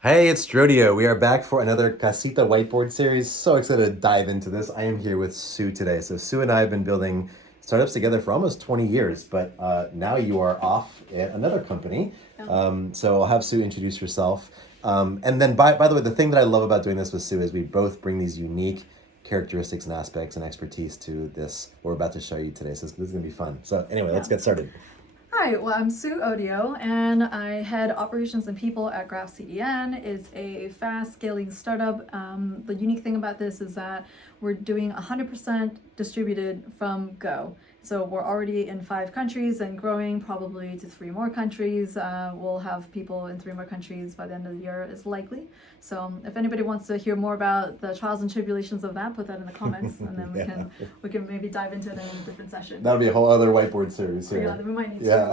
Hey, it's Strodio. We are back for another Casita whiteboard series. So excited to dive into this. I am here with Sue today. So Sue and I have been building startups together for almost 20 years, but now you are off at another company. So I'll have Sue introduce herself. And then by the way, the thing that I love about doing this with Sue is we both bring these unique characteristics and aspects and expertise to this what we're about to show you today. So this is going to be fun. So anyway, let's get started. Hi, well, I'm Sue Odio, and I head operations and people at Graph CDN. It's a fast scaling startup. The unique thing about this is that we're doing 100% distributed from Go. So we're already in 5 countries and growing probably to 3 more countries. We'll have people in 3 more countries by the end of the year is likely. So if anybody wants to hear more about the trials and tribulations of that, put that in the comments, and then we can maybe dive into it in a different session. That'll be a whole other whiteboard series here. Yeah, we might need Yeah.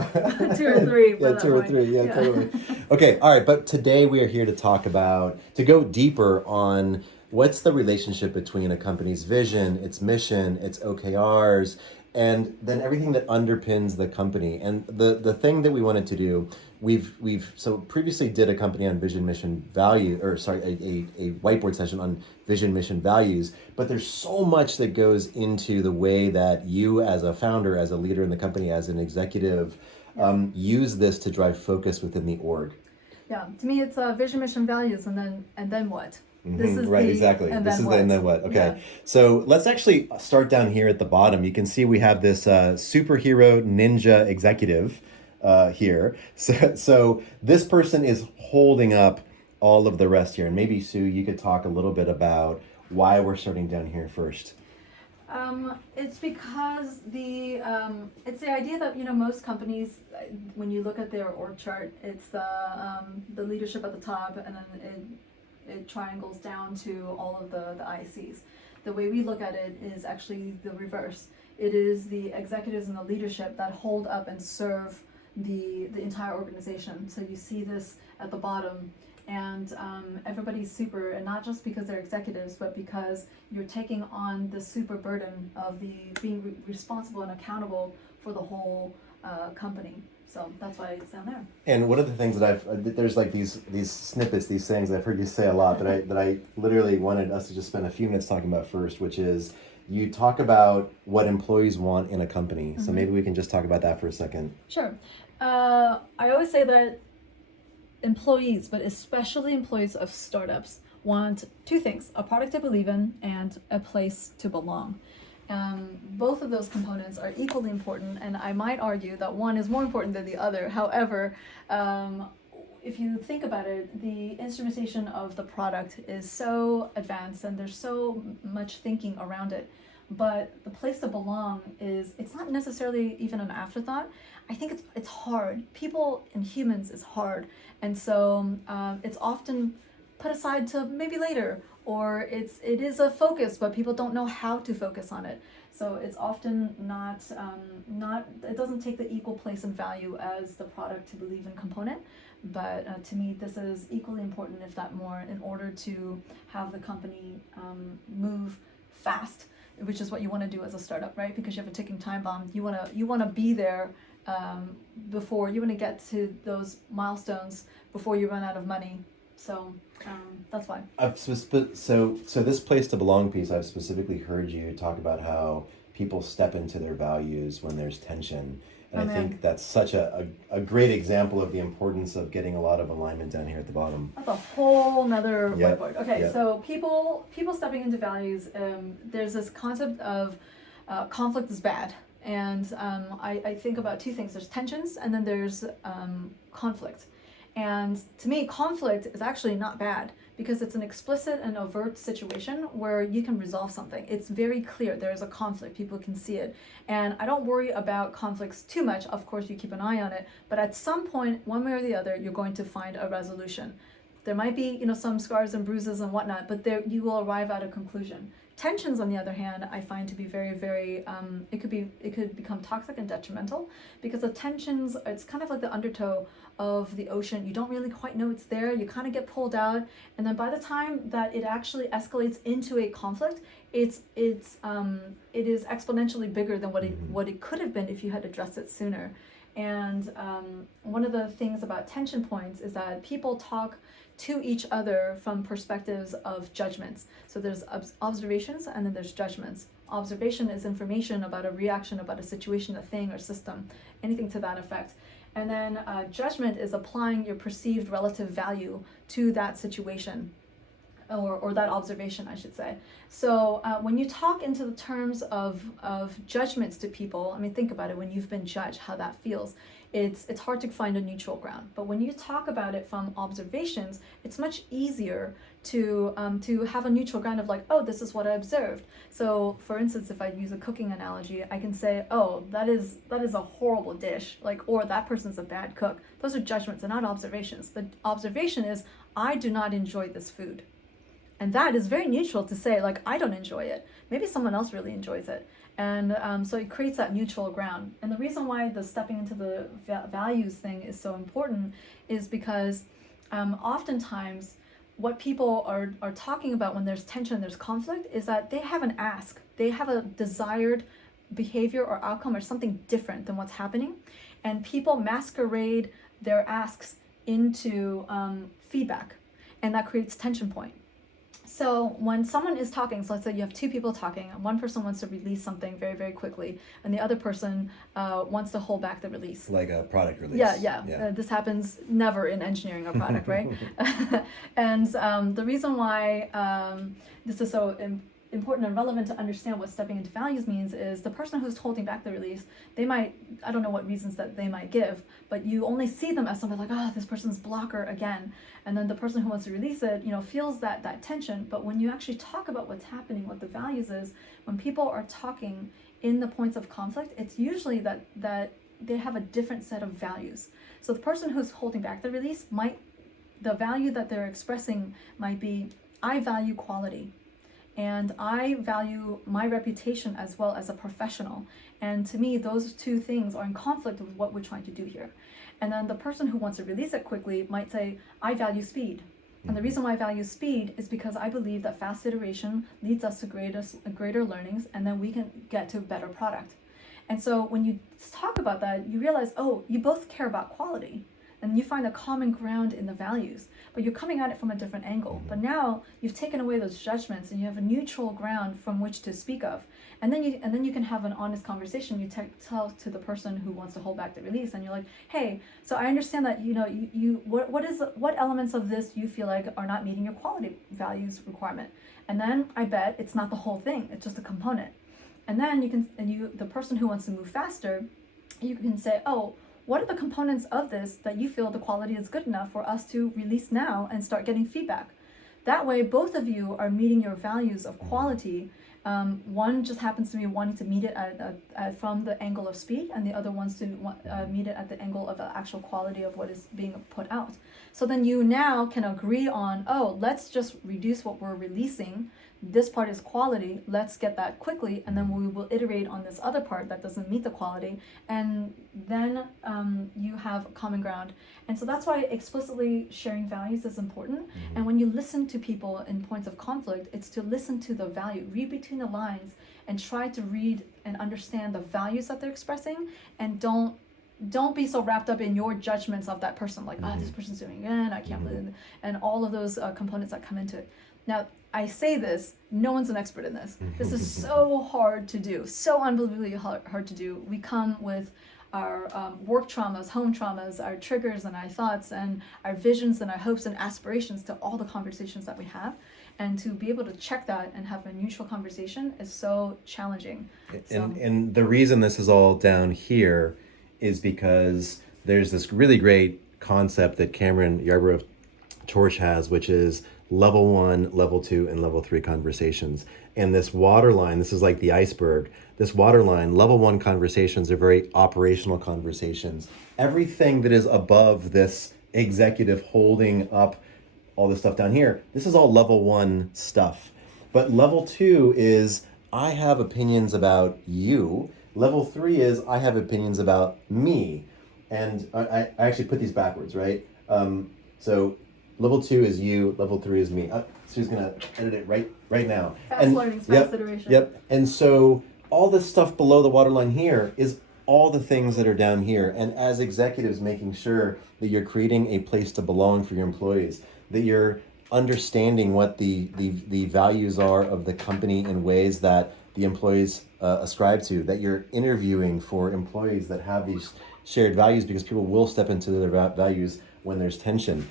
2 or 3. Yeah, 2 or 3. Yeah, totally. Okay, all right. But today we are here to to go deeper on what's the relationship between a company's vision, its mission, its OKRs, and then everything that underpins the company. And the thing that we wanted to do, we've so previously did a company on vision, mission, value, or sorry, a whiteboard session on vision, mission, values. But there's so much that goes into the way that you, as a founder, as a leader in the company, as an executive, use this to drive focus within the org. Yeah, to me it's vision, mission, values, and then what? This is right, exactly. This is the and then what? Okay. Yeah. So let's actually start down here at the bottom. You can see we have this superhero ninja executive here. So this person is holding up all of the rest here. And maybe, Sue, you could talk a little bit about why we're starting down here first. It's because it's the idea that most companies, when you look at their org chart, it's the leadership at the top, and then it triangles down to all of the ICs. The way we look at it is actually the reverse. It is the executives and the leadership that hold up and serve the entire organization. So you see this at the bottom, and everybody's super, and not just because they're executives, but because you're taking on the super burden of being responsible and accountable for the whole company. So that's why it's down there. And one of the things that there's like these snippets, these things I've heard you say a lot that I literally wanted us to just spend a few minutes talking about first, which is you talk about what employees want in a company. Mm-hmm. So maybe we can just talk about that for a second. Sure. I always say that employees, but especially employees of startups, want 2 things: a product to believe in and a place to belong. Both of those components are equally important, and I might argue that one is more important than the other. However, if you think about it, the instrumentation of the product is so advanced and there's so much thinking around it. But the place to belong it's not necessarily even an afterthought. I think it's hard. People and humans is hard. And so it's often put aside to maybe later, or it is a focus, but people don't know how to focus on it. So it's often not it doesn't take the equal place and value as the product to believe in component. But to me, this is equally important, if not more, in order to have the company move fast, which is what you want to do as a startup, right? Because you have a ticking time bomb. You want to be there before you want to get to those milestones before you run out of money. So that's why. So this place to belong piece, I've specifically heard you talk about how people step into their values when there's tension. And I think that's such a great example of the importance of getting a lot of alignment down here at the bottom. That's a whole nother whiteboard. Okay, so people stepping into values, there's this concept of conflict is bad. And I think about 2 things. There's tensions, and then there's conflict. And to me, conflict is actually not bad, because it's an explicit and overt situation where you can resolve something. It's very clear there is a conflict, people can see it. And I don't worry about conflicts too much. Of course, you keep an eye on it, but at some point, one way or the other, you're going to find a resolution. There might be, some scars and bruises and whatnot, but you will arrive at a conclusion. Tensions, on the other hand, I find to be very, very, it could become toxic and detrimental, because the tensions, it's kind of like the undertow of the ocean. You don't really quite know it's there. You kind of get pulled out, and then by the time that it actually escalates into a conflict, it is exponentially bigger than what it could have been if you had addressed it sooner. And one of the things about tension points is that people talk to each other from perspectives of judgments. So there's observations and then there's judgments. Observation is information about a reaction, about a situation, a thing, or system, anything to that effect. And then judgment is applying your perceived relative value to that situation. Or that observation, I should say. So when you talk into the terms of judgments to people, I mean, think about it, when you've been judged, how that feels. It's hard to find a neutral ground. But when you talk about it from observations, it's much easier to have a neutral ground of like, oh, this is what I observed. So for instance, if I use a cooking analogy, I can say, oh, that is a horrible dish, like, or that person's a bad cook. Those are judgments and not observations. The observation is, I do not enjoy this food. And that is very neutral to say, like, I don't enjoy it. Maybe someone else really enjoys it. And so it creates that neutral ground. And the reason why the stepping into the values thing is so important is because oftentimes what people are talking about when there's tension, there's conflict, is that they have an ask. They have a desired behavior or outcome or something different than what's happening. And people masquerade their asks into feedback. And that creates tension point. So when someone is talking, so let's say you have two people talking, and one person wants to release something very, very quickly, and the other person wants to hold back the release. Like a product release. Yeah. This happens never in engineering or product, right? And the reason why this is so important and relevant to understand what stepping into values means is the person who's holding back the release, they might, I don't know what reasons that they might give, but you only see them as somebody like, oh, this person's blocker again. And then the person who wants to release it, feels that tension. But when you actually talk about what's happening, what the values is, when people are talking in the points of conflict, it's usually that they have a different set of values. So the person who's holding back the release the value that they're expressing might be, I value quality. And I value my reputation as well as a professional. And to me, those two things are in conflict with what we're trying to do here. And then the person who wants to release it quickly might say, I value speed. And the reason why I value speed is because I believe that fast iteration leads us to greater learnings, and then we can get to a better product. And so when you talk about that, you realize, oh, you both care about quality. And you find a common ground in the values, but you're coming at it from a different angle. But now you've taken away those judgments and you have a neutral ground from which to speak of. And then you can have an honest conversation. You tell to the person who wants to hold back the release, and you're like, hey, so I understand that what elements of this you feel like are not meeting your quality values requirement. And then I bet it's not the whole thing, it's just a component. And then the person who wants to move faster, you can say, oh, what are the components of this that you feel the quality is good enough for us to release now and start getting feedback? That way, both of you are meeting your values of quality. One just happens to be wanting to meet it from the angle of speed, and the other wants to meet it at the angle of the actual quality of what is being put out. So then you now can agree on, oh, let's just reduce what we're releasing. This part is quality, let's get that quickly, and then we will iterate on this other part that doesn't meet the quality, and then you have common ground. And so that's why explicitly sharing values is important. And when you listen to people in points of conflict, it's to listen to the value, read between the lines, and try to read and understand the values that they're expressing, and don't be so wrapped up in your judgments of that person, like, this person's doing it, I can't believe it, and all of those components that come into it. Now, I say this, no one's an expert in this. This is so hard to do, so unbelievably hard to do. We come with our work traumas, home traumas, our triggers and our thoughts and our visions and our hopes and aspirations to all the conversations that we have. And to be able to check that and have a neutral conversation is so challenging. And the reason this is all down here is because there's this really great concept that Cameron Yarborough Torch has, which is level 1, level 2, and level 3 conversations. And this waterline, this is like the iceberg. This waterline, level 1 conversations are very operational conversations. Everything that is above this executive holding up all this stuff down here, this is all level 1 stuff. But level 2 is, I have opinions about you. Level 3 is, I have opinions about me. And I actually put these backwards, right? So level 2 is you, level 3 is me. Sue's gonna edit it right now. Fast learning, fast iteration. Yep. And so all this stuff below the waterline here is all the things that are down here. And as executives, making sure that you're creating a place to belong for your employees, that you're understanding what the values are of the company in ways that the employees ascribe to, that you're interviewing for employees that have these shared values, because people will step into their values when there's tension.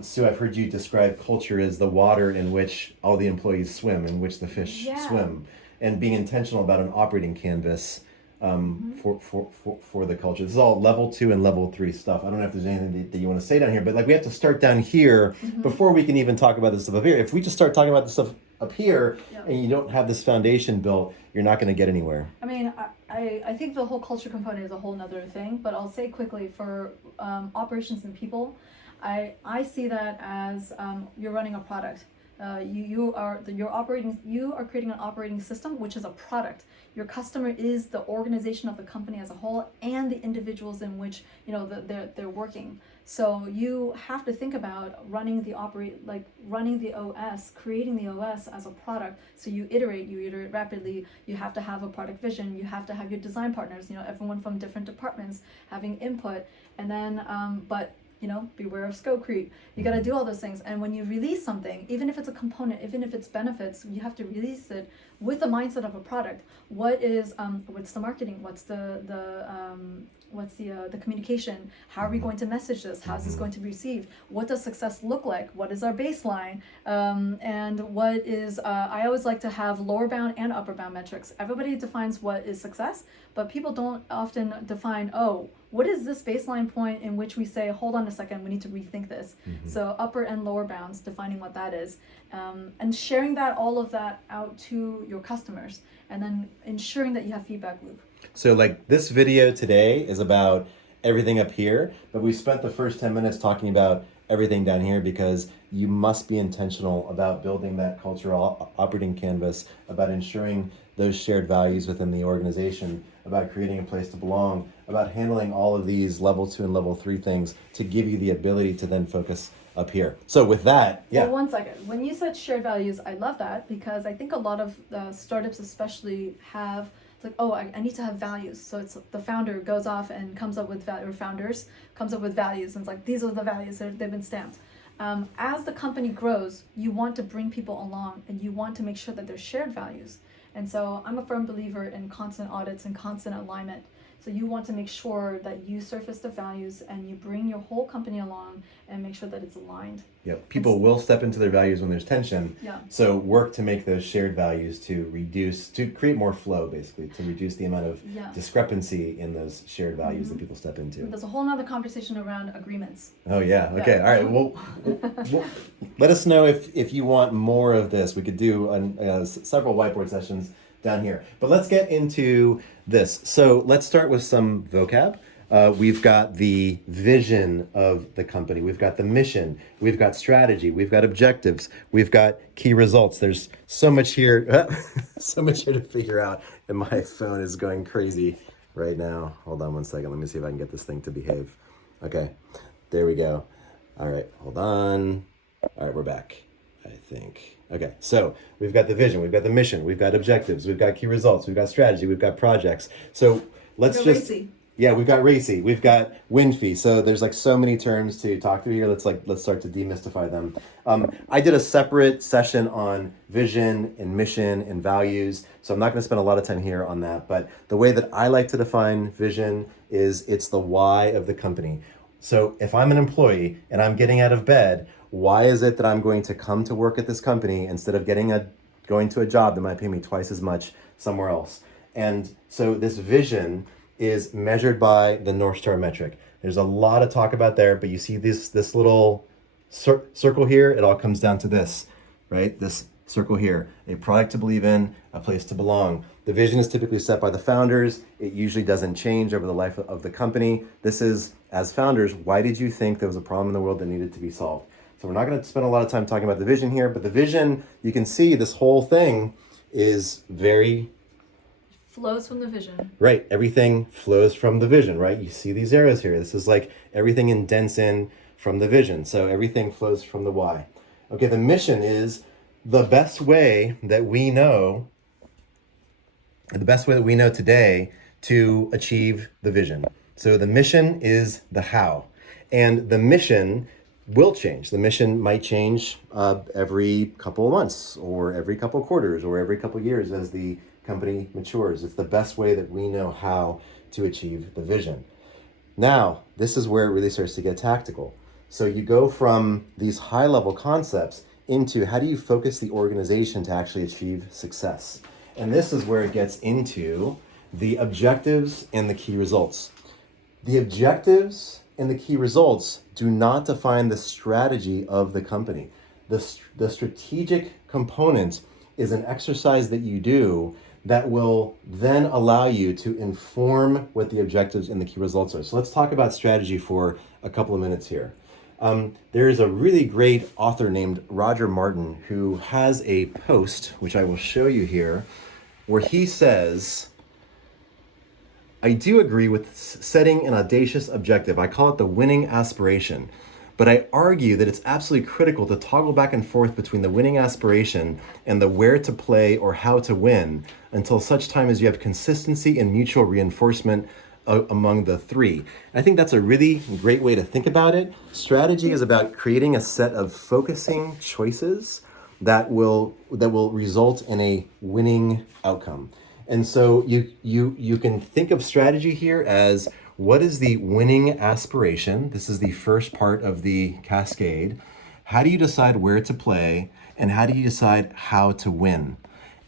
Sue, I've heard you describe culture as the water in which all the employees swim, in which the fish swim, and being intentional about an operating canvas for the culture. This is all level 2 and level 3 stuff. I don't know if there's anything that you want to say down here, but like we have to start down here before we can even talk about this stuff up here. If we just start talking about this stuff up here and you don't have this foundation built, you're not going to get anywhere. I mean, I think the whole culture component is a whole nother thing, but I'll say quickly for operations and people, I see that as you're running a product. You are creating an operating system, which is a product. Your customer is the organization of the company as a whole and the individuals in which they're working. So you have to think about running the OS, creating the OS as a product. So you iterate rapidly. You have to have a product vision. You have to have your design partners. Everyone from different departments having input, and then but beware of scope creep. You got to do all those things. And when you release something, even if it's a component, even if it's benefits, you have to release it with the mindset of a product. What's the marketing? What's the communication? How are we going to message this? How is this going to be received? What does success look like? What is our baseline? And what is, I always like to have lower bound and upper bound metrics. Everybody defines what is success, but people don't often define, what is this baseline point in which we say, hold on a second, we need to rethink this. So upper and lower bounds, defining what that is, and sharing all of that out to your customers, and then ensuring that you have feedback loop. So like this video today is about everything up here, but we spent the first 10 minutes talking about everything down here because you must be intentional about building that cultural operating canvas, about ensuring those shared values within the organization, about creating a place to belong, about handling all of these level 2 and level 3 things to give you the ability to then focus up here. So with that, Well, 1 second. When you said shared values, I love that because I think a lot of startups especially have, it's like, I need to have values. So it's the founder goes off and comes up with founders comes up with values, and it's like, these are the values, they've been stamped. As the company grows, you want to bring people along and you want to make sure that there's shared values. And so I'm a firm believer in constant audits and constant alignment. So you want to make sure that you surface the values and you bring your whole company along and make sure that it's aligned. Yeah, people will step into their values when there's tension. Yeah. So work to make those shared values to create more flow, basically, to reduce the amount of discrepancy in those shared values that people step into. There's a whole nother conversation around agreements. Oh yeah. Okay. All right. Well, let us know if you want more of this. We could do several whiteboard sessions down here. But let's get into this. So let's start with some vocab. We've got the vision of the company. We've got the mission. We've got strategy. We've got objectives. We've got key results. There's so much here, so much here to figure out. And my phone is going crazy right now. Hold on 1 second. Let me see if I can get this thing to behave. Okay, there we go. All right, hold on. All right, we're back, I think. Okay, so we've got the vision, we've got the mission, we've got objectives, we've got key results, we've got strategy, we've got projects. So let's just, we've got racy, we've got WINFI. So there's like so many terms to talk through here. Let's start to demystify them. I did a separate session on vision and mission and values. So I'm not going to spend a lot of time here on that. But the way that I like to define vision is it's the why of the company. So if I'm an employee and I'm getting out of bed, why is it that I'm going to come to work at this company instead of going to a job that might pay me twice as much somewhere else? And so this vision is measured by the North Star metric. There's a lot of talk about there, but you see this little circle here, it all comes down to this, right? This circle here, a product to believe in, a place to belong. The vision is typically set by the founders. It usually doesn't change over the life of the company. This is, as founders, why did you think there was a problem in the world that needed to be solved? So we're not going to spend a lot of time talking about the vision here, but the vision, you can see this whole thing is flows from the vision. Right. Everything flows from the vision, right? You see these arrows here. This is like everything indents in from the vision. So everything flows from the why. Okay, the mission is the best way that we know today to achieve the vision. So the mission is the how. And the mission will change. The mission might change every couple of months or every couple of quarters or every couple of years as the company matures. It's the best way that we know how to achieve the vision. Now, this is where it really starts to get tactical. So you go from these high level concepts into how do you focus the organization to actually achieve success? And this is where it gets into the objectives and the key results. The objectives and the key results do not define the strategy of the company. The strategic component is an exercise that you do that will then allow you to inform what the objectives and the key results are. So let's talk about strategy for a couple of minutes here. There is a really great author named Roger Martin who has a post, which I will show you here, where he says, I do agree with setting an audacious objective. I call it the winning aspiration. But I argue that it's absolutely critical to toggle back and forth between the winning aspiration and the where to play or how to win until such time as you have consistency and mutual reinforcement among the three. I think that's a really great way to think about it. Strategy is about creating a set of focusing choices that will result in a winning outcome. And so you can think of strategy here as what is the winning aspiration? This is the first part of the cascade. How do you decide where to play? And how do you decide how to win?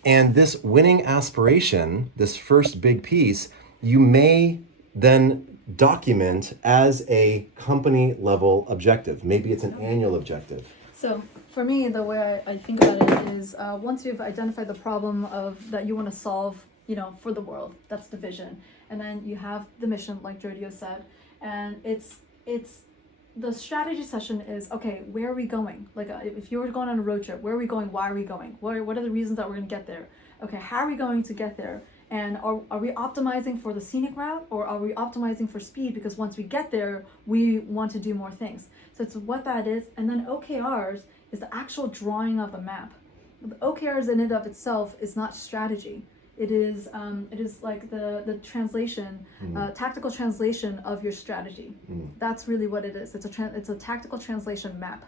And this winning aspiration, this first big piece, you may then document as a company level objective. Maybe it's an annual objective. So for me, the way I think about it is once you've identified the problem that you want to solve, for the world, that's the vision. And then you have the mission, like Jodio said, and it's the strategy session is, okay, where are we going? Like if you were going on a road trip, where are we going? Why are we going? What are the reasons that we're going to get there? Okay, how are we going to get there? And are we optimizing for the scenic route, or are we optimizing for speed? Because once we get there, we want to do more things. So it's what that is. And then OKRs is the actual drawing of the map. The OKRs in and of itself is not strategy. It is like the translation, tactical translation of your strategy. That's really what it is. It's a tactical translation map.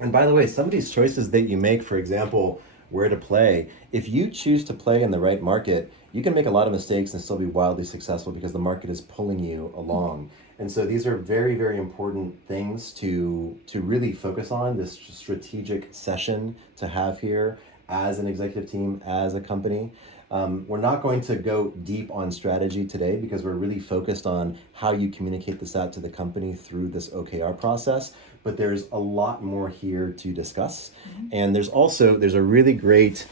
And by the way, some of these choices that you make, for example, where to play, if you choose to play in the right market, you can make a lot of mistakes and still be wildly successful because the market is pulling you along. And so these are very, very important things to really focus on, this strategic session to have here as an executive team, as a company. We're not going to go deep on strategy today because we're really focused on how you communicate this out to the company through this OKR process, but there's a lot more here to discuss. And there's a really great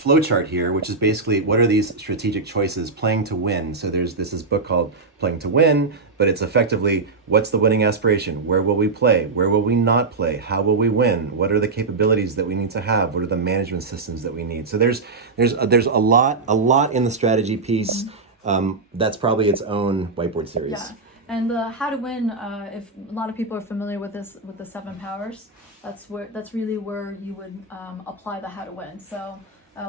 flowchart here, which is basically what are these strategic choices playing to win. So there's this book called Playing to Win, but it's effectively what's the winning aspiration? Where will we play? Where will we not play? How will we win? What are the capabilities that we need to have? What are the management systems that we need? So there's a lot in the strategy piece. That's probably its own whiteboard series. Yeah. And the how to win, if a lot of people are familiar with this, with the 7 powers, that's really where you would apply the how to win. So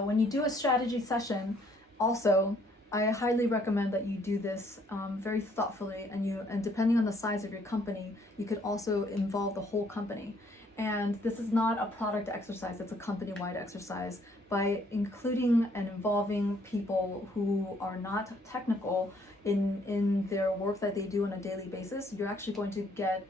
when you do a strategy session, also, I highly recommend that you do this very thoughtfully, and depending on the size of your company, you could also involve the whole company. And this is not a product exercise, it's a company-wide exercise. By including and involving people who are not technical in their work that they do on a daily basis, you're actually going to get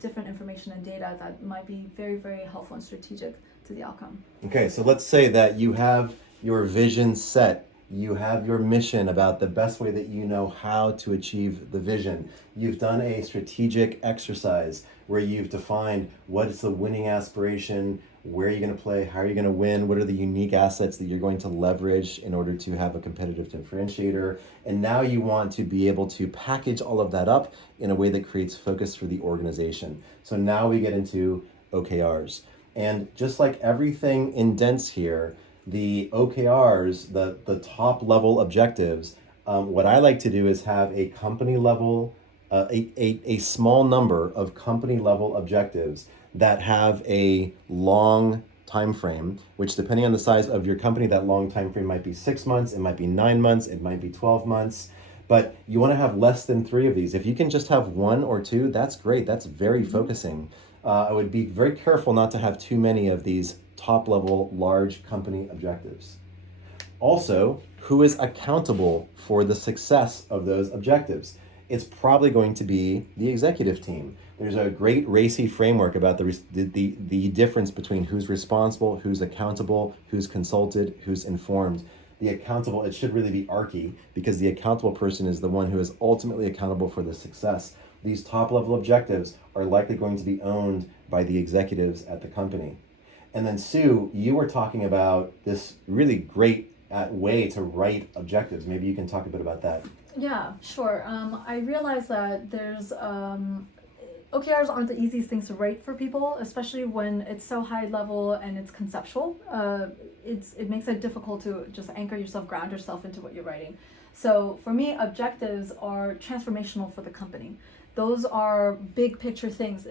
different information and data that might be very, very helpful and strategic to the outcome. Okay, so let's say that you have your vision set. You have your mission about the best way that you know how to achieve the vision. You've done a strategic exercise where you've defined what is the winning aspiration, where are you going to play, how are you going to win, what are the unique assets that you're going to leverage in order to have a competitive differentiator. And now you want to be able to package all of that up in a way that creates focus for the organization. So now we get into OKRs. And just like everything indents here, the OKRs, the top level objectives, what I like to do is have a company level, a small number of company level objectives that have a long time frame, which depending on the size of your company, that long time frame might be 6 months, it might be 9 months, it might be 12 months. But you want to have less than 3 of these. If you can just have 1 or 2, that's great. That's very focusing. I would be very careful not to have too many of these top level large company objectives. Also, who is accountable for the success of those objectives? It's probably going to be the executive team. There's a great RACI framework about the difference between who's responsible, who's accountable, who's consulted, who's informed. The accountable, it should really be ARCHI, because the accountable person is the one who is ultimately accountable for the success. These top level objectives are likely going to be owned by the executives at the company. And then Sue, you were talking about this really great way to write objectives. Maybe you can talk a bit about that. Yeah, sure. I realize that there's OKRs aren't the easiest things to write for people, especially when it's so high level and it's conceptual. It makes it difficult to just anchor yourself, ground yourself into what you're writing. So for me, objectives are transformational for the company. Those are big picture things.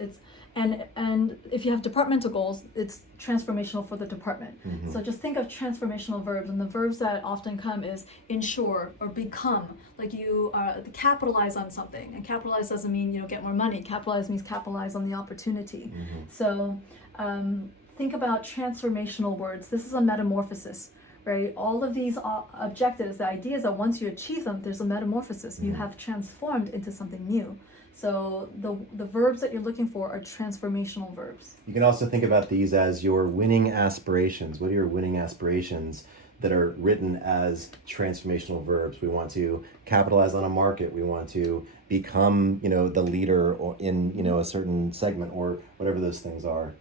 And if you have departmental goals, it's transformational for the department. Mm-hmm. So just think of transformational verbs, and the verbs that often come is ensure or become. Like you capitalize on something, and capitalize doesn't mean get more money. Capitalize means capitalize on the opportunity. Mm-hmm. So think about transformational words. This is a metamorphosis, right? All of these objectives, the idea is that once you achieve them, there's a metamorphosis. Mm-hmm. You have transformed into something new. So the verbs that you're looking for are transformational verbs. You can also think about these as your winning aspirations. What are your winning aspirations that are written as transformational verbs? We want to capitalize on a market. We want to become, the leader or in, a certain segment, or whatever those things are.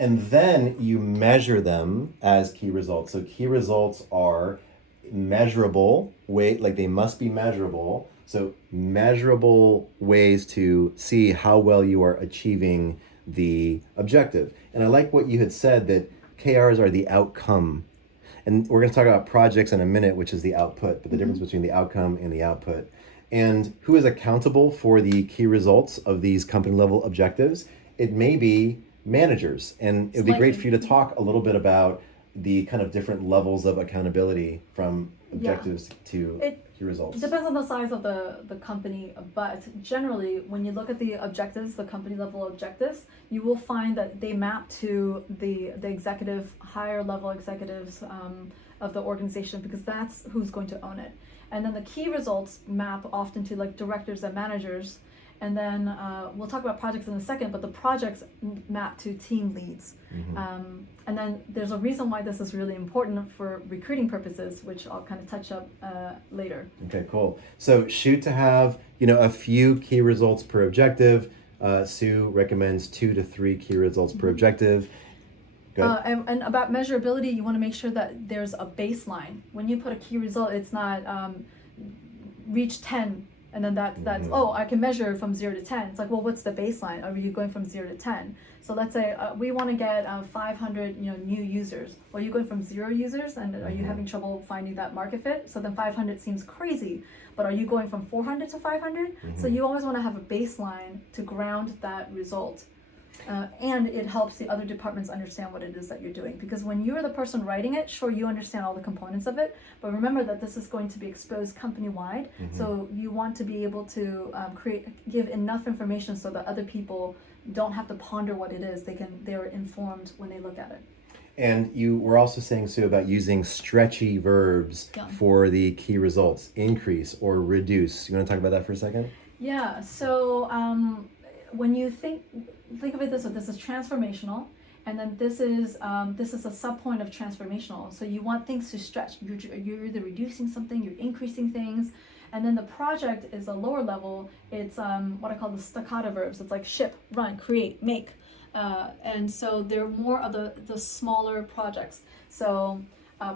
And then you measure them as key results. So key results are measurable, like they must be measurable. So measurable ways to see how well you are achieving the objective. And I like what you had said, that KRs are the outcome. And we're going to talk about projects in a minute, which is the output, but the difference between the outcome and the output. And who is accountable for the key results of these company level objectives? It may be managers. And it would be great for you to talk a little bit about the kind of different levels of accountability from objectives to key results. It depends on the size of the company, but generally when you look at the objectives, the company level objectives, you will find that they map to the higher level executives of the organization, because that's who's going to own it. And then the key results map often to like directors and managers. And then we'll talk about projects in a second, but the projects map to team leads. Mm-hmm. And then there's a reason why this is really important for recruiting purposes, which I'll kind of touch up later. Okay, cool. So shoot to have, a few key results per objective. Sue recommends 2 to 3 key results per objective. And about measurability, you want to make sure that there's a baseline. When you put a key result, it's not reach 10. And then that's I can measure from 0 to 10. It's like, well, what's the baseline? Are you going from 0 to 10? So let's say we want to get 500 new users. Well, you're going from 0 users, and are you having trouble finding that market fit? So then 500 seems crazy. But are you going from 400 to 500? So you always want to have a baseline to ground that result. And it helps the other departments understand what it is that you're doing. Because when you're the person writing it, sure, you understand all the components of it, but remember that this is going to be exposed company-wide. So you want to be able to give enough information so that other people don't have to ponder what it is. They're informed when they look at it. And you were also saying, Sue, about using stretchy verbs for the key results, increase or reduce. You want to talk about that for a second? Yeah, so when you think of it this way, this is transformational, and then this is a sub-point of transformational. So you want things to stretch. You're either reducing something, you're increasing things, and then the project is a lower level. It's what I call the staccato verbs. It's like ship, run, create, make, and so they're more of the smaller projects. So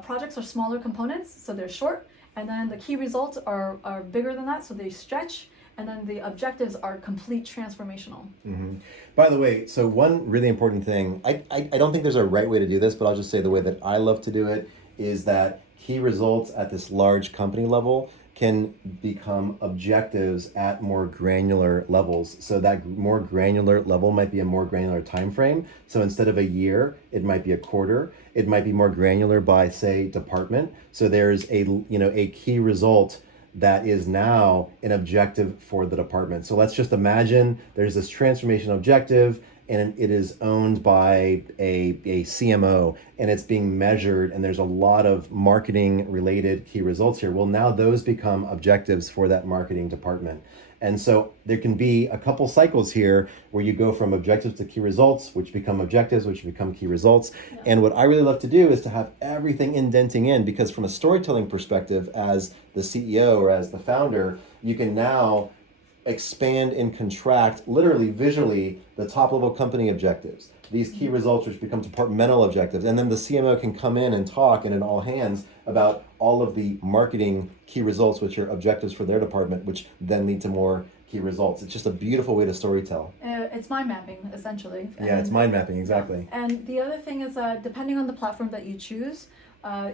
projects are smaller components, so they're short, and then the key results are bigger than that, so they stretch. And then the objectives are complete transformational. Mm-hmm. By the way, so one really important thing, I don't think there's a right way to do this, but I'll just say the way that I love to do it is that key results at this large company level can become objectives at more granular levels. So that more granular level might be a more granular time frame. So instead of a year, it might be a quarter. It might be more granular by, say, department. So there's a key result that is now an objective for the department. So let's just imagine there's this transformation objective, and it is owned by a CMO, and it's being measured, and there's a lot of marketing related key results here. Well, now those become objectives for that marketing department. And so there can be a couple cycles here where you go from objectives to key results, which become objectives, which become key results. Yeah. And what I really love to do is to have everything indenting in, because from a storytelling perspective, as the CEO or as the founder, you can now expand and contract literally visually the top level company objectives, these key results which become departmental objectives, and then the CMO can come in and talk and in all hands about all of the marketing key results which are objectives for their department, which then lead to more key results. It's just a beautiful way to storytell. It's mind mapping essentially. Yeah, it's mind mapping, exactly. And the other thing is that depending on the platform that you choose,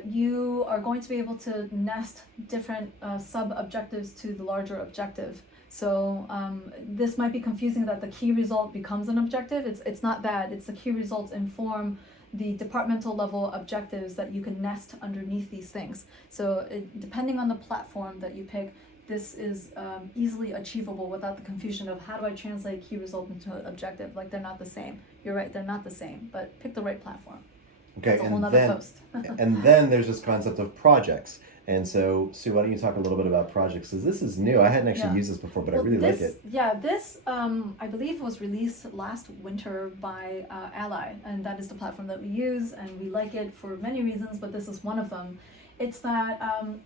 you are going to be able to nest different sub objectives to the larger objective. So this might be confusing that the key result becomes an objective. It's not that. It's the key results inform the departmental level objectives that you can nest underneath these things. So depending on the platform that you pick, this is easily achievable without the confusion of how do I translate key result into an objective? Like they're not the same. You're right, they're not the same, but pick the right platform. Okay, that's a whole nother post. And then there's this concept of projects. And so, Sue, why don't you talk a little bit about projects? Because this is new. I hadn't actually used this before, but I really like it. Yeah, this, I believe, was released last winter by Ally, and that is the platform that we use, and we like it for many reasons, but this is one of them. It's that,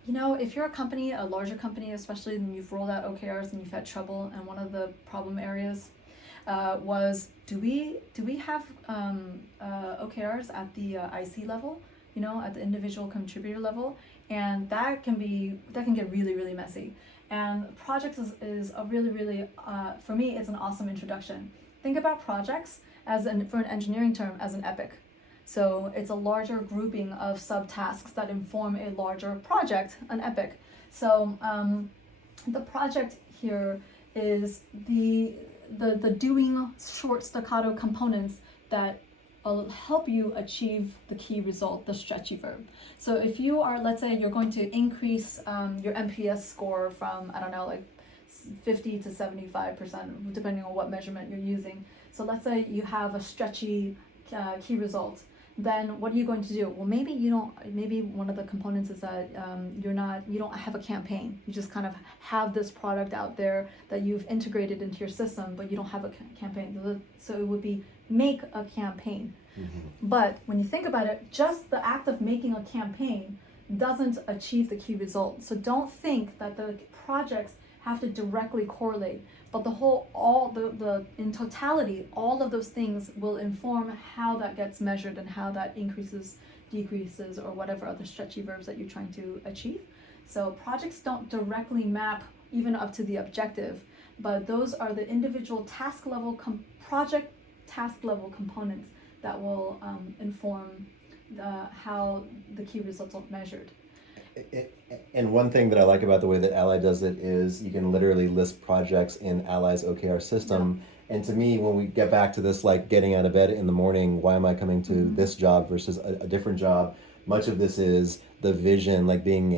if you're a company, a larger company, especially when you've rolled out OKRs and you've had trouble, and one of the problem areas was, do we have OKRs at the IC level, at the individual contributor level? And that can get really, really messy. And projects is a really, really, for me, it's an awesome introduction. Think about projects for an engineering term, as an epic. So it's a larger grouping of subtasks that inform a larger project, an epic. So the project here is the doing short staccato components that will help you achieve the key result, the stretchy verb. So if you are, let's say you're going to increase your NPS score from, 50 to 75%, depending on what measurement you're using. So let's say you have a stretchy key result. Then what are you going to do? Well, maybe one of the components is that you don't have a campaign. You just kind of have this product out there that you've integrated into your system, but you don't have a campaign. So it would be make a campaign. Mm-hmm. But when you think about it, just the act of making a campaign doesn't achieve the key result. So don't think that the projects have to directly correlate, but in totality, all of those things will inform how that gets measured and how that increases, decreases, or whatever other stretchy verbs that you're trying to achieve. So projects don't directly map even up to the objective, but those are the individual task level, project task level components that will inform how the key results are measured. And one thing that I like about the way that Ally does it is you can literally list projects in Ally's OKR system. Yeah. And to me, when we get back to this, like getting out of bed in the morning, why am I coming to this job versus a different job? Much of this is the vision, like being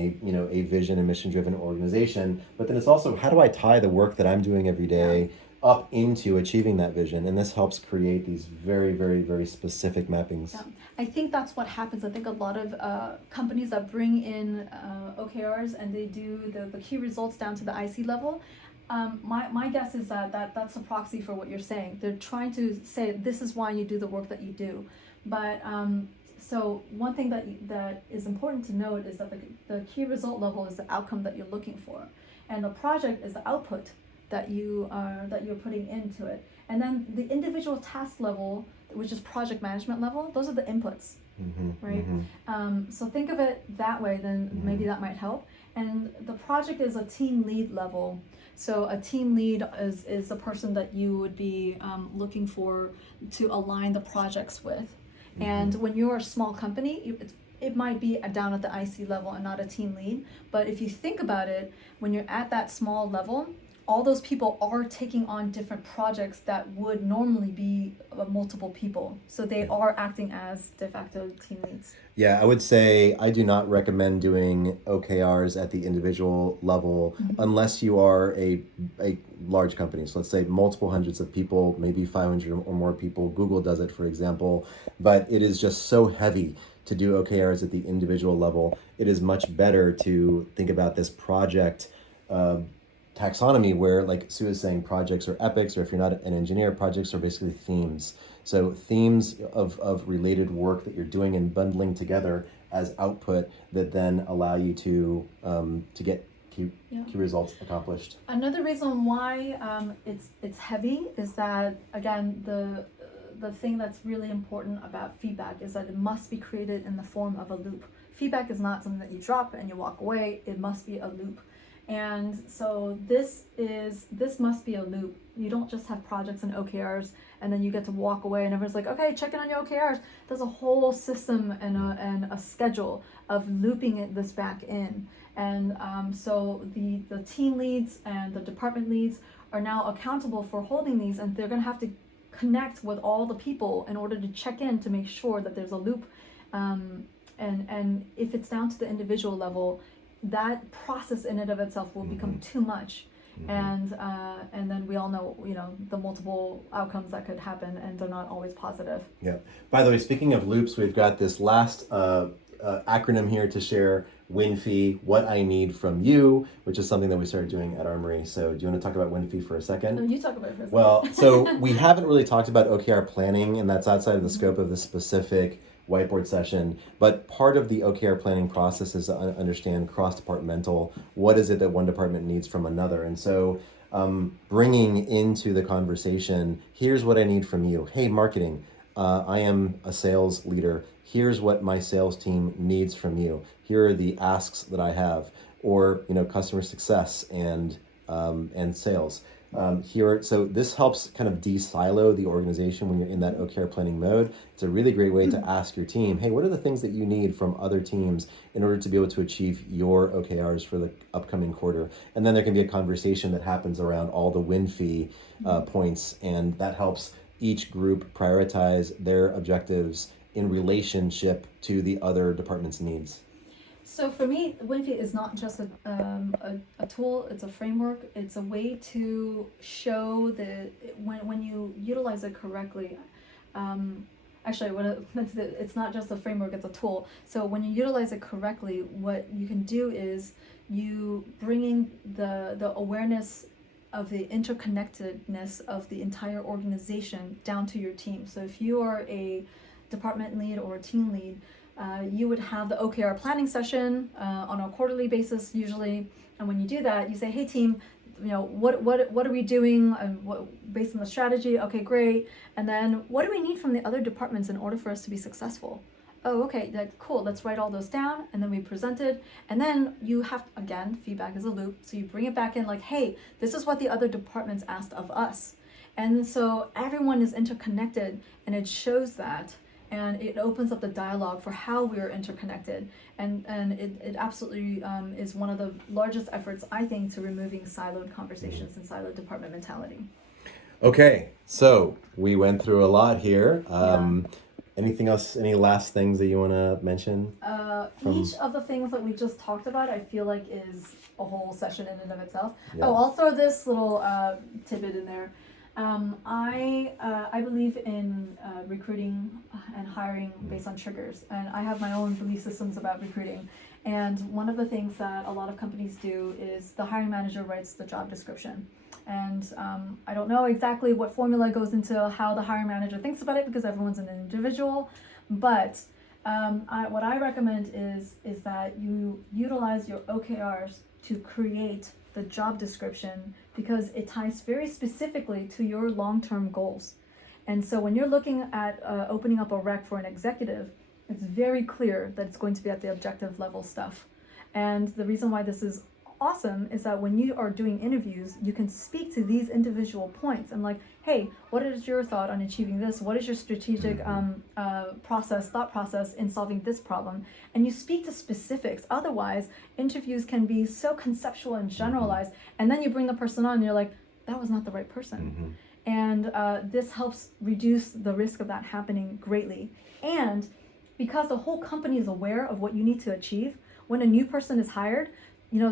a vision and mission driven organization. But then it's also, how do I tie the work that I'm doing every day up into achieving that vision? And this helps create these very, very, very specific mappings. Yeah. I think that's what happens. I think a lot of companies that bring in OKRs and they do the key results down to the IC level, my guess is that's a proxy for what you're saying. They're trying to say this is why you do the work that you do. But so one thing that is important to note is that the key result level is the outcome that you're looking for, and the project is the output that you're putting into it. And then the individual task level, which is project management level, those are the inputs, right? Mm-hmm. So think of it that way, then maybe that might help. And the project is a team lead level. So a team lead is the person that you would be looking for to align the projects with. Mm-hmm. And when you're a small company, it might be down at the IC level and not a team lead. But if you think about it, when you're at that small level, all those people are taking on different projects that would normally be multiple people. So they are acting as de facto team leads. Yeah, I would say I do not recommend doing OKRs at the individual level unless you are a large company. So let's say multiple hundreds of people, maybe 500 or more people. Google does it, for example. But it is just so heavy to do OKRs at the individual level. It is much better to think about this project taxonomy where, like Sue is saying, projects are epics, or if you're not an engineer, projects are basically themes. So themes of related work that you're doing and bundling together as output that then allow you to get key results accomplished. Another reason why it's heavy is that, again, the thing that's really important about feedback is that it must be created in the form of a loop. Feedback is not something that you drop and you walk away. It must be a loop. And so this must be a loop. You don't just have projects and OKRs and then you get to walk away and everyone's like, okay, check in on your OKRs. There's a whole system and a schedule of looping this back in. And so the team leads and the department leads are now accountable for holding these, and they're going to have to connect with all the people in order to check in to make sure that there's a loop. And if it's down to the individual level, that process in and of itself will become too much. And then we all know, the multiple outcomes that could happen, and they're not always positive. Yeah. By the way, speaking of loops, we've got this last acronym here to share. WINFI, what I need from you, which is something that we started doing at Armory. So do you want to talk about WINFI for a second? No, you talk about it for a second. Well, so we haven't really talked about OKR planning, and that's outside of the scope of the specific whiteboard session. But part of the OKR planning process is to understand cross-departmental, what is it that one department needs from another. And so bringing into the conversation, here's what I need from you. Hey, marketing, I am a sales leader. Here's what my sales team needs from you. Here are the asks that I have, or customer success and sales. So this helps kind of de-silo the organization when you're in that OKR planning mode. It's a really great way to ask your team, hey, what are the things that you need from other teams in order to be able to achieve your OKRs for the upcoming quarter? And then there can be a conversation that happens around all the WINFI points, and that helps each group prioritize their objectives in relationship to the other department's needs. So for me, WINFI is not just a tool, it's a framework. It's a way to show that when you utilize it correctly, it's not just a framework, it's a tool. So when you utilize it correctly, what you can do is you bringing the awareness of the interconnectedness of the entire organization down to your team. So if you are a department lead or a team lead, you would have the OKR planning session on a quarterly basis usually, and when you do that, you say, "Hey team, what are we doing? And based on the strategy? Okay, great. And then what do we need from the other departments in order for us to be successful? Oh, okay, cool. Let's write all those down, and then we present it. And then you have, again, feedback is a loop. So you bring it back in like, hey, this is what the other departments asked of us, and so everyone is interconnected, and it shows that." And it opens up the dialogue for how we are interconnected. And it absolutely is one of the largest efforts, I think, to removing siloed conversations and siloed department mentality. Okay, so we went through a lot here. Anything else, any last things that you want to mention? Each of the things that we just talked about, I feel like is a whole session in and of itself. Yeah. Oh, I'll throw this little tidbit in there. I believe in recruiting and hiring based on triggers, and I have my own belief systems about recruiting. And one of the things that a lot of companies do is the hiring manager writes the job description. And I don't know exactly what formula goes into how the hiring manager thinks about it, because everyone's an individual. But what I recommend is that you utilize your OKRs to create the job description, because it ties very specifically to your long-term goals. And so when you're looking at opening up a rec for an executive, it's very clear that it's going to be at the objective level stuff. And the reason why this is awesome is that when you are doing interviews, you can speak to these individual points and like, hey, what is your thought on achieving this? What is your strategic thought process in solving this problem? And you speak to specifics. Otherwise, interviews can be so conceptual and generalized, and then you bring the person on and you're like, that was not the right person. And this helps reduce the risk of that happening greatly. And because the whole company is aware of what you need to achieve, when a new person is hired,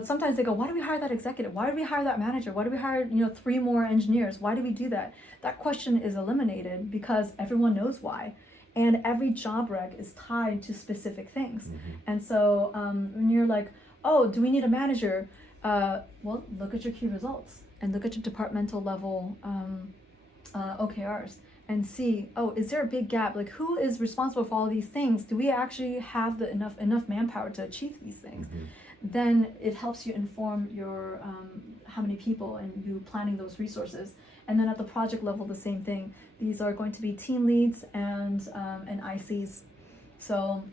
sometimes they go, why do we hire that executive? Why do we hire that manager? Why do we hire, 3 more engineers? Why do we do that? That question is eliminated because everyone knows why. And every job rec is tied to specific things. And so when you're like, oh, do we need a manager? Well, look at your key results and look at your departmental level OKRs and see, oh, is there a big gap? Like, who is responsible for all these things? Do we actually have the enough manpower to achieve these things? Then it helps you inform your how many people and you planning those resources. And then at the project level, the same thing. These are going to be team leads and ICs. So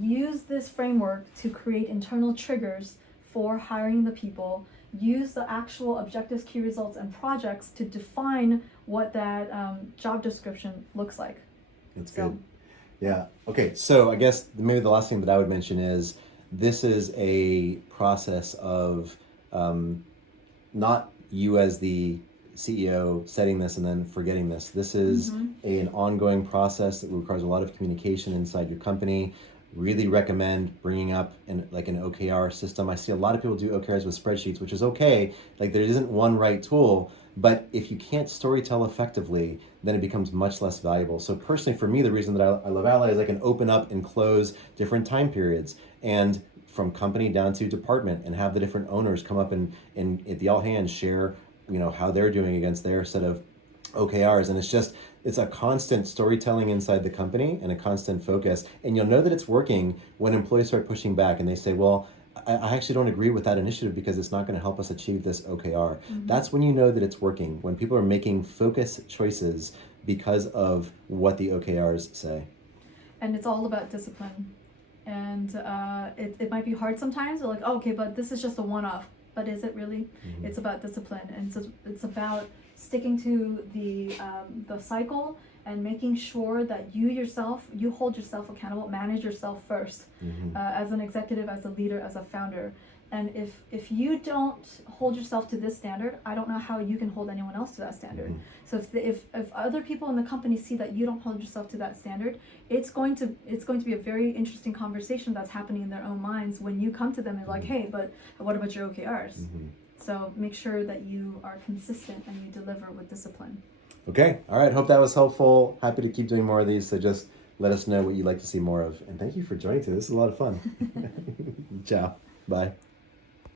use this framework to create internal triggers for hiring the people. Use the actual objectives, key results, and projects to define what that job description looks like. That's good. Yeah. Okay. So I guess maybe the last thing that I would mention is this is a process of not you as the CEO setting this and then forgetting this. This is an ongoing process that requires a lot of communication inside your company. Really recommend bringing up an OKR system. I see a lot of people do OKRs with spreadsheets, which is okay. Like, there isn't one right tool, but if you can't storytell effectively, then it becomes much less valuable. So personally, for me, the reason that I love Ally is I can open up and close different time periods, and from company down to department, and have the different owners come up and at the all hands share, how they're doing against their set of OKRs. And it's a constant storytelling inside the company and a constant focus. And you'll know that it's working when employees start pushing back and they say, well, I actually don't agree with that initiative because it's not going to help us achieve this OKR. That's when you know that it's working, when people are making focus choices because of what the OKRs say. And it's all about discipline. And it might be hard sometimes. They're like, oh, okay, but this is just a one-off. But is it really? It's about discipline, and it's about sticking to the cycle and making sure that you hold yourself accountable, manage yourself first, as an executive, as a leader, as a founder. And if you don't hold yourself to this standard, I don't know how you can hold anyone else to that standard. So if other people in the company see that you don't hold yourself to that standard, it's going to be a very interesting conversation that's happening in their own minds when you come to them and like, hey, but what about your OKRs? So make sure that you are consistent and you deliver with discipline. Okay. All right. Hope that was helpful. Happy to keep doing more of these. So just let us know what you'd like to see more of. And thank you for joining today. This is a lot of fun. Ciao. Bye.